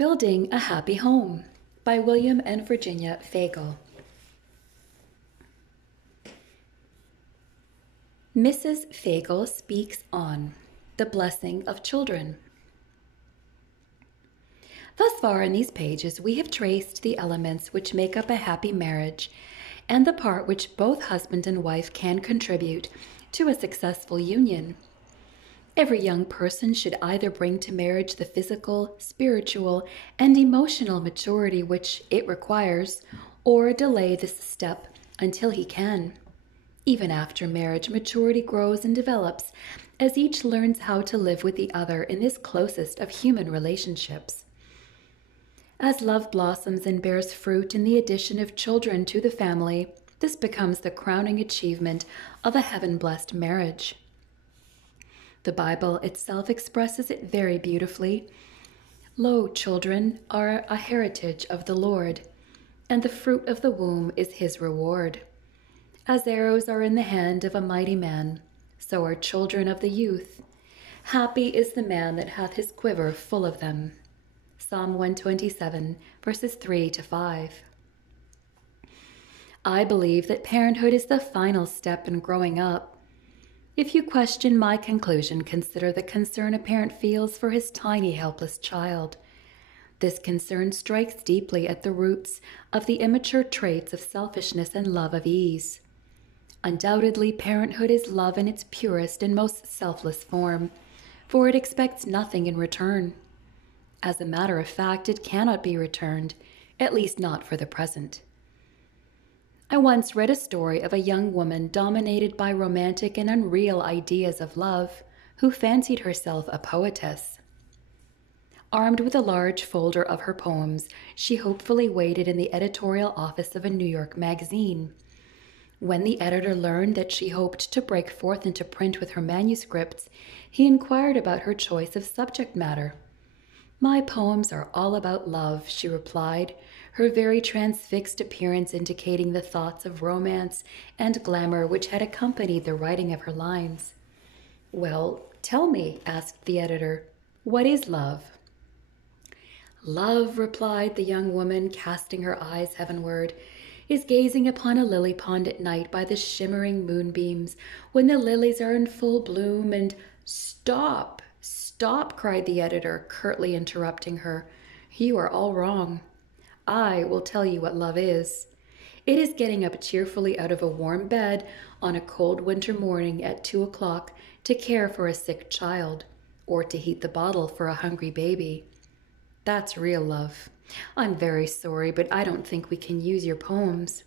Building a Happy Home by William and Virginia Fagal. Mrs. Fagal speaks on the blessing of children. Thus far in these pages, we have traced the elements which make up a happy marriage and the part which both husband and wife can contribute to a successful union. Every young person should either bring to marriage the physical, spiritual, and emotional maturity which it requires, or delay this step until he can. Even after marriage, maturity grows and develops as each learns how to live with the other in this closest of human relationships. As love blossoms and bears fruit in the addition of children to the family, this becomes the crowning achievement of a heaven-blessed marriage. The Bible itself expresses it very beautifully. Lo, children are a heritage of the Lord, and the fruit of the womb is his reward. As arrows are in the hand of a mighty man, so are children of the youth. Happy is the man that hath his quiver full of them. Psalm 127, verses 3 to 5. I believe that parenthood is the final step in growing up. If you question my conclusion, consider the concern a parent feels for his tiny, helpless child. This concern strikes deeply at the roots of the immature traits of selfishness and love of ease. Undoubtedly, parenthood is love in its purest and most selfless form, for it expects nothing in return. As a matter of fact, it cannot be returned, at least not for the present. I once read a story of a young woman dominated by romantic and unreal ideas of love, who fancied herself a poetess. Armed with a large folder of her poems, she hopefully waited in the editorial office of a New York magazine. When the editor learned that she hoped to break forth into print with her manuscripts, he inquired about her choice of subject matter. "My poems are all about love," she replied, her very transfixed appearance indicating the thoughts of romance and glamour which had accompanied the writing of her lines. "Well, tell me," asked the editor, "what is love?" "Love," replied the young woman, casting her eyes heavenward, "is gazing upon a lily pond at night by the shimmering moonbeams, when the lilies are in full bloom and—" "Stop! Stop!" cried the editor, curtly interrupting her. "You are all wrong. I will tell you what love is. It is getting up cheerfully out of a warm bed on a cold winter morning at 2 o'clock to care for a sick child, or to heat the bottle for a hungry baby. That's real love. I'm very sorry, but I don't think we can use your poems."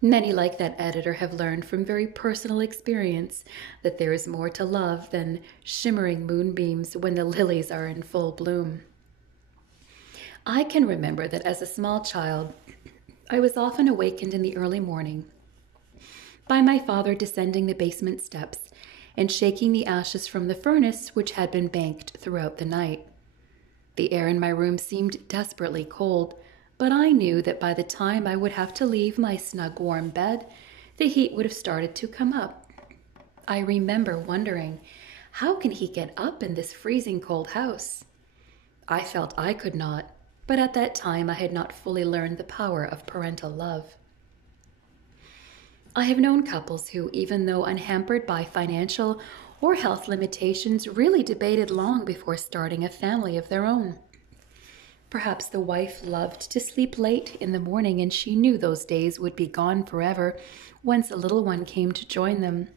Many like that editor have learned from very personal experience that there is more to love than shimmering moonbeams when the lilies are in full bloom. I can remember that as a small child, I was often awakened in the early morning by my father descending the basement steps and shaking the ashes from the furnace which had been banked throughout the night. The air in my room seemed desperately cold, but I knew that by the time I would have to leave my snug warm bed, the heat would have started to come up. I remember wondering, how can he get up in this freezing cold house? I felt I could not, but at that time I had not fully learned the power of parental love. I have known couples who, even though unhampered by financial or health limitations, really debated long before starting a family of their own. Perhaps the wife loved to sleep late in the morning, and she knew those days would be gone forever once a little one came to join them.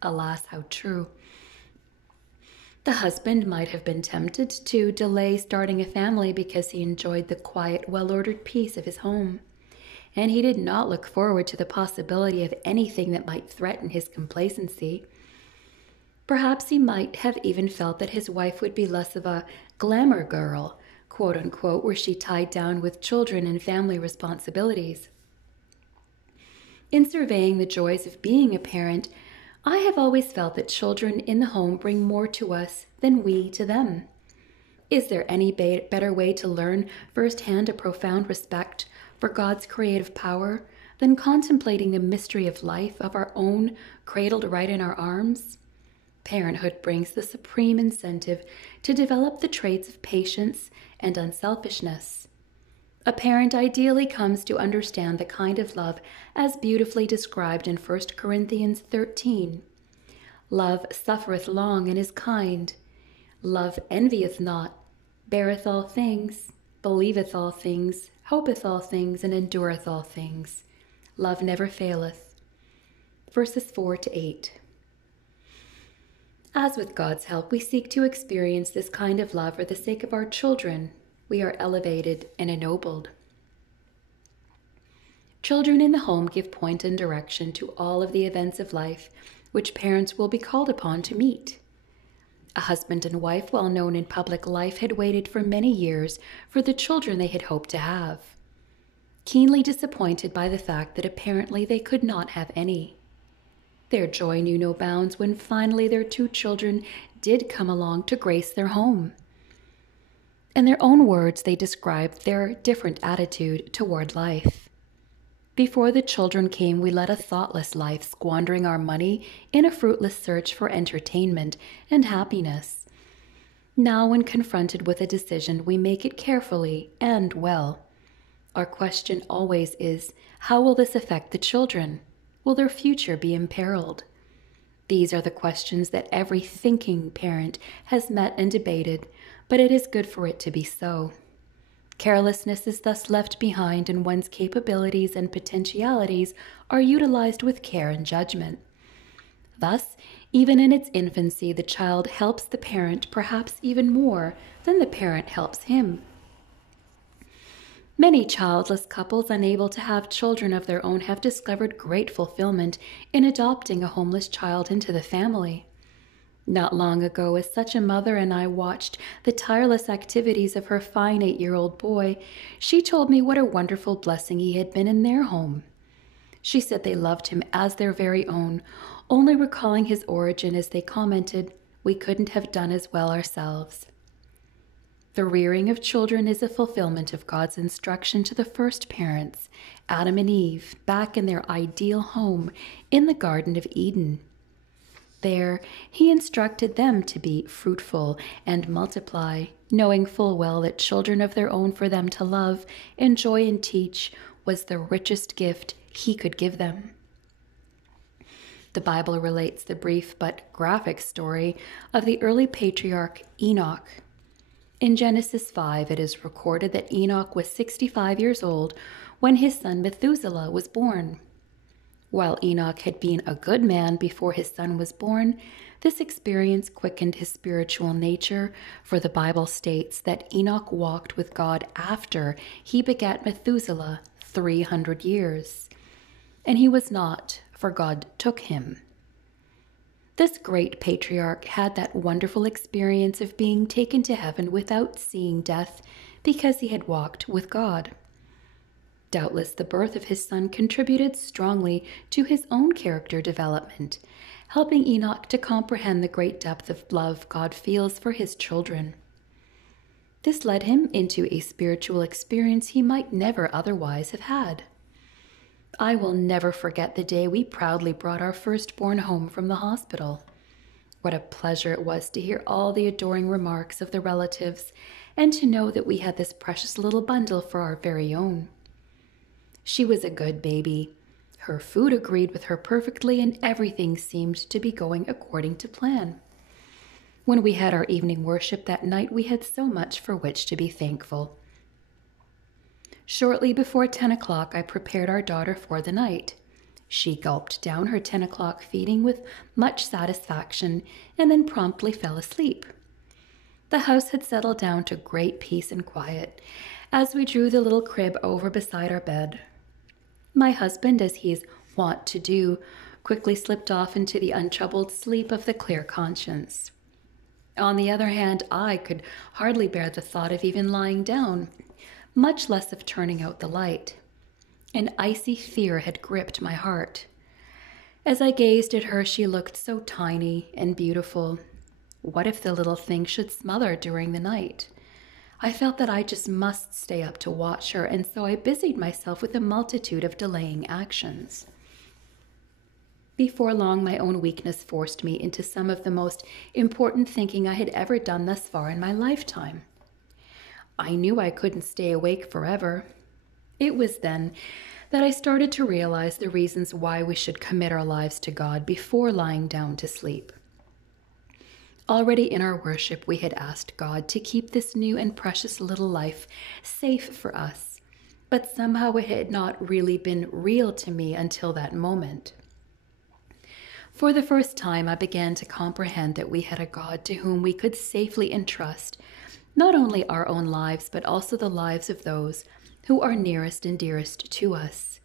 Alas, how true. The husband might have been tempted to delay starting a family because he enjoyed the quiet, well-ordered peace of his home, and he did not look forward to the possibility of anything that might threaten his complacency. Perhaps he might have even felt that his wife would be less of a glamour girl, quote unquote, were she tied down with children and family responsibilities. In surveying the joys of being a parent, I have always felt that children in the home bring more to us than we to them. Is there any better way to learn firsthand a profound respect for God's creative power than contemplating the mystery of life of our own cradled right in our arms? Parenthood brings the supreme incentive to develop the traits of patience and unselfishness. A parent ideally comes to understand the kind of love as beautifully described in 1 Corinthians 13. Love suffereth long and is kind. Love envieth not, beareth all things, believeth all things, hopeth all things, and endureth all things. Love never faileth. Verses 4 to 8. As with God's help, we seek to experience this kind of love for the sake of our children. We are elevated and ennobled. Children in the home give point and direction to all of the events of life which parents will be called upon to meet. A husband and wife well known in public life had waited for many years for the children they had hoped to have, keenly disappointed by the fact that apparently they could not have any. Their joy knew no bounds when finally their 2 children did come along to grace their home. In their own words, they described their different attitude toward life. Before the children came, we led a thoughtless life, squandering our money in a fruitless search for entertainment and happiness. Now, when confronted with a decision, we make it carefully and well. Our question always is, how will this affect the children? Will their future be imperiled? These are the questions that every thinking parent has met and debated, but it is good for it to be so. Carelessness is thus left behind, and one's capabilities and potentialities are utilized with care and judgment. Thus, even in its infancy, the child helps the parent perhaps even more than the parent helps him. Many childless couples unable to have children of their own have discovered great fulfillment in adopting a homeless child into the family. Not long ago, as such a mother and I watched the tireless activities of her fine 8-year-old boy, she told me what a wonderful blessing he had been in their home. She said they loved him as their very own, only recalling his origin as they commented, "We couldn't have done as well ourselves." The rearing of children is a fulfillment of God's instruction to the first parents, Adam and Eve, back in their ideal home in the Garden of Eden. There, he instructed them to be fruitful and multiply, knowing full well that children of their own for them to love, enjoy, and teach was the richest gift he could give them. The Bible relates the brief but graphic story of the early patriarch Enoch. In Genesis 5, it is recorded that Enoch was 65 years old when his son Methuselah was born. While Enoch had been a good man before his son was born, this experience quickened his spiritual nature, for the Bible states that Enoch walked with God after he begat Methuselah 300 years. And he was not, for God took him. This great patriarch had that wonderful experience of being taken to heaven without seeing death because he had walked with God. Doubtless the birth of his son contributed strongly to his own character development, helping Enoch to comprehend the great depth of love God feels for his children. This led him into a spiritual experience he might never otherwise have had. I will never forget the day we proudly brought our firstborn home from the hospital. What a pleasure it was to hear all the adoring remarks of the relatives and to know that we had this precious little bundle for our very own. She was a good baby. Her food agreed with her perfectly, and everything seemed to be going according to plan. When we had our evening worship that night, we had so much for which to be thankful. Shortly before 10 o'clock, I prepared our daughter for the night. She gulped down her 10 o'clock feeding with much satisfaction and then promptly fell asleep. The house had settled down to great peace and quiet as we drew the little crib over beside our bed. My husband, as he is wont to do, quickly slipped off into the untroubled sleep of the clear conscience. On the other hand, I could hardly bear the thought of even lying down, much less of turning out the light. An icy fear had gripped my heart. As I gazed at her, she looked so tiny and beautiful. What if the little thing should smother during the night? I felt that I just must stay up to watch her, and so I busied myself with a multitude of delaying actions. Before long, my own weakness forced me into some of the most important thinking I had ever done thus far in my lifetime. I knew I couldn't stay awake forever. It was then that I started to realize the reasons why we should commit our lives to God before lying down to sleep. Already in our worship, we had asked God to keep this new and precious little life safe for us, but somehow it had not really been real to me until that moment. For the first time, I began to comprehend that we had a God to whom we could safely entrust not only our own lives, but also the lives of those who are nearest and dearest to us.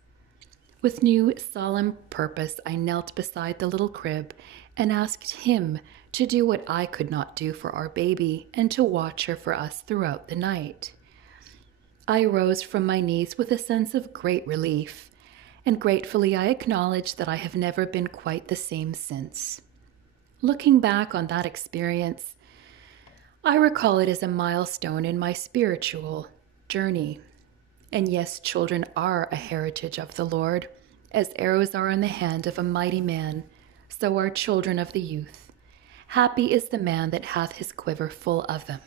With new solemn purpose, I knelt beside the little crib and asked Him to do what I could not do for our baby and to watch her for us throughout the night. I rose from my knees with a sense of great relief, and gratefully I acknowledge that I have never been quite the same since. Looking back on that experience, I recall it as a milestone in my spiritual journey. And yes, children are a heritage of the Lord. As arrows are in the hand of a mighty man, so are children of the youth. Happy is the man that hath his quiver full of them.